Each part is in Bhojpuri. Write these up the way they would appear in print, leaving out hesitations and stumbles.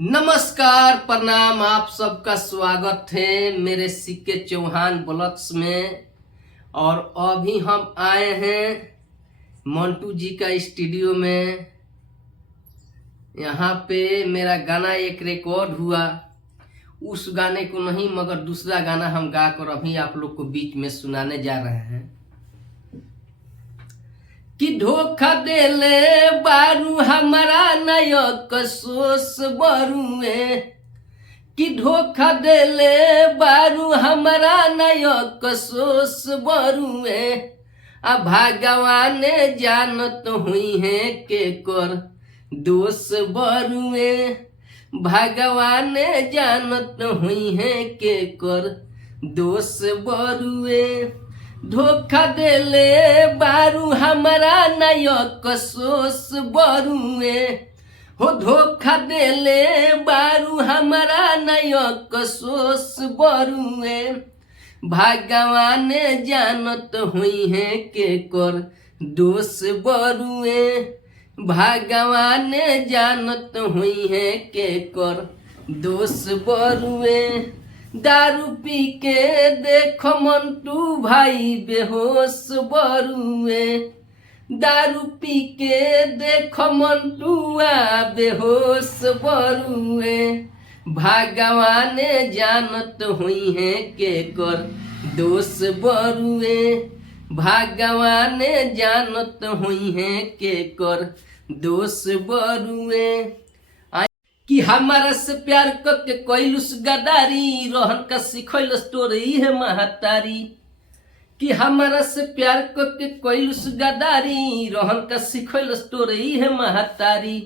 नमस्कार, प्रणाम। आप सबका स्वागत है मेरे सीके चौहान ब्लॉग्स में। और अभी हम आए हैं मंटू जी का स्टूडियो में। यहाँ पे मेरा गाना एक रिकॉर्ड हुआ, उस गाने को नहीं मगर दूसरा गाना हम गाकर अभी आप लोग को बीच में सुनाने जा रहे हैं। कि धोखा देले बारू हमारा नायक सोस बरुए, कि धोखा देले बारू हमारा नायक सोस बरुए। आ भगवान जानत हुई है के कर दोष बरुए, भगवान जानत हुई है के कर दोष बरुए। धोखा देले बारू हमारा नायक सोस बरुए, हो धोखा देले बारू हमारा नायक सोस बरुए। भगवान जानत हुई है के कर दोष बरुए, भगवान जानत हुई है के कर दोष बरुए। दारू पी के देखो मंटू भाई बेहोश बरुए, दारू पी के देखो मंटुआ बेहोश बरुए। भगवान जानत हुई है के कर दोष बरुए, भगवान जानत हुई है के कर दोष बरुए। कि हमारा से प्यार करके कोइलुस गदारी, रोहन का सिखोइल स्टोरी है महतारी। कि हमारा से प्यार करके कोइलुस गदारी, रोहन का सिखोइल स्टोरी है महतारी।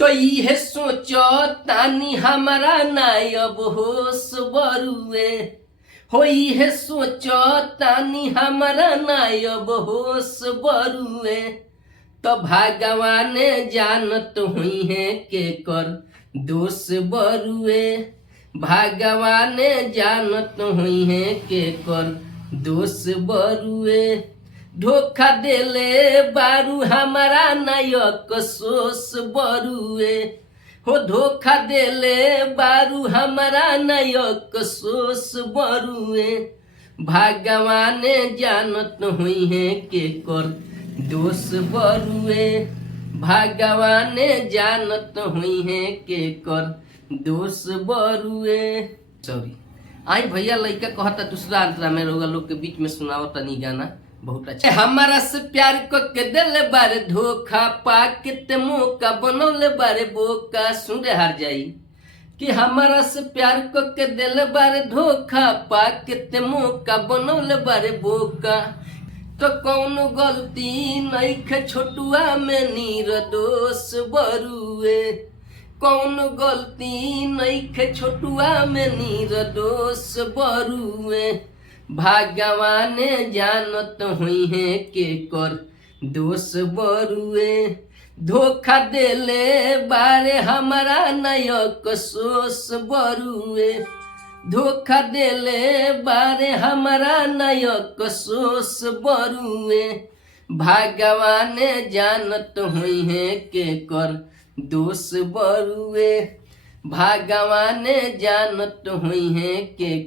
तो ये सोचो तानी हमारा नायब होश बरुए, हो ये सोचो तानी हमारा नायब होश बरुए। तो भगवान जानत हुई है के कर दोष बरुए, भगवान जानत हुई है के कर दोष बरुए। धोखा देले बारू हमारा नायक सोस बरुए, हो धोखा देले बारू हमारा नायक सोस बरुए। भगवान जानत हुई है के कर दोष बरुए, भगवान जानत हुई है के कर दोष बरुए। सॉरी, आई भैया लड़का कहता दूसरा अंतरा में रोगा लोग के बीच में सुनावता नहीं गाना बहुत अच्छा। हमारा से प्यार को के दिल बारे धोखा पा के मौका बनौले बारे बोका सुने हार जाई। कि हमारा से प्यार को के दिल बारे धोखा पा के मौका बनौले बारे बोका। तो कौन गलती नइखे छोटुआ में निर्दोष बरुए, कौन गलती नइखे छोटुआ में निर्दोष बरुए। भगवान जानत हुई है के कर दोष बरुए। धोखा देले बारे हमारा नायक सोस बरुए, धोखा देले बारे हमारा नायक सोस बरुए। भगवान जानत हुई है के कर दोष बरुए, भगवान जानत हुई है के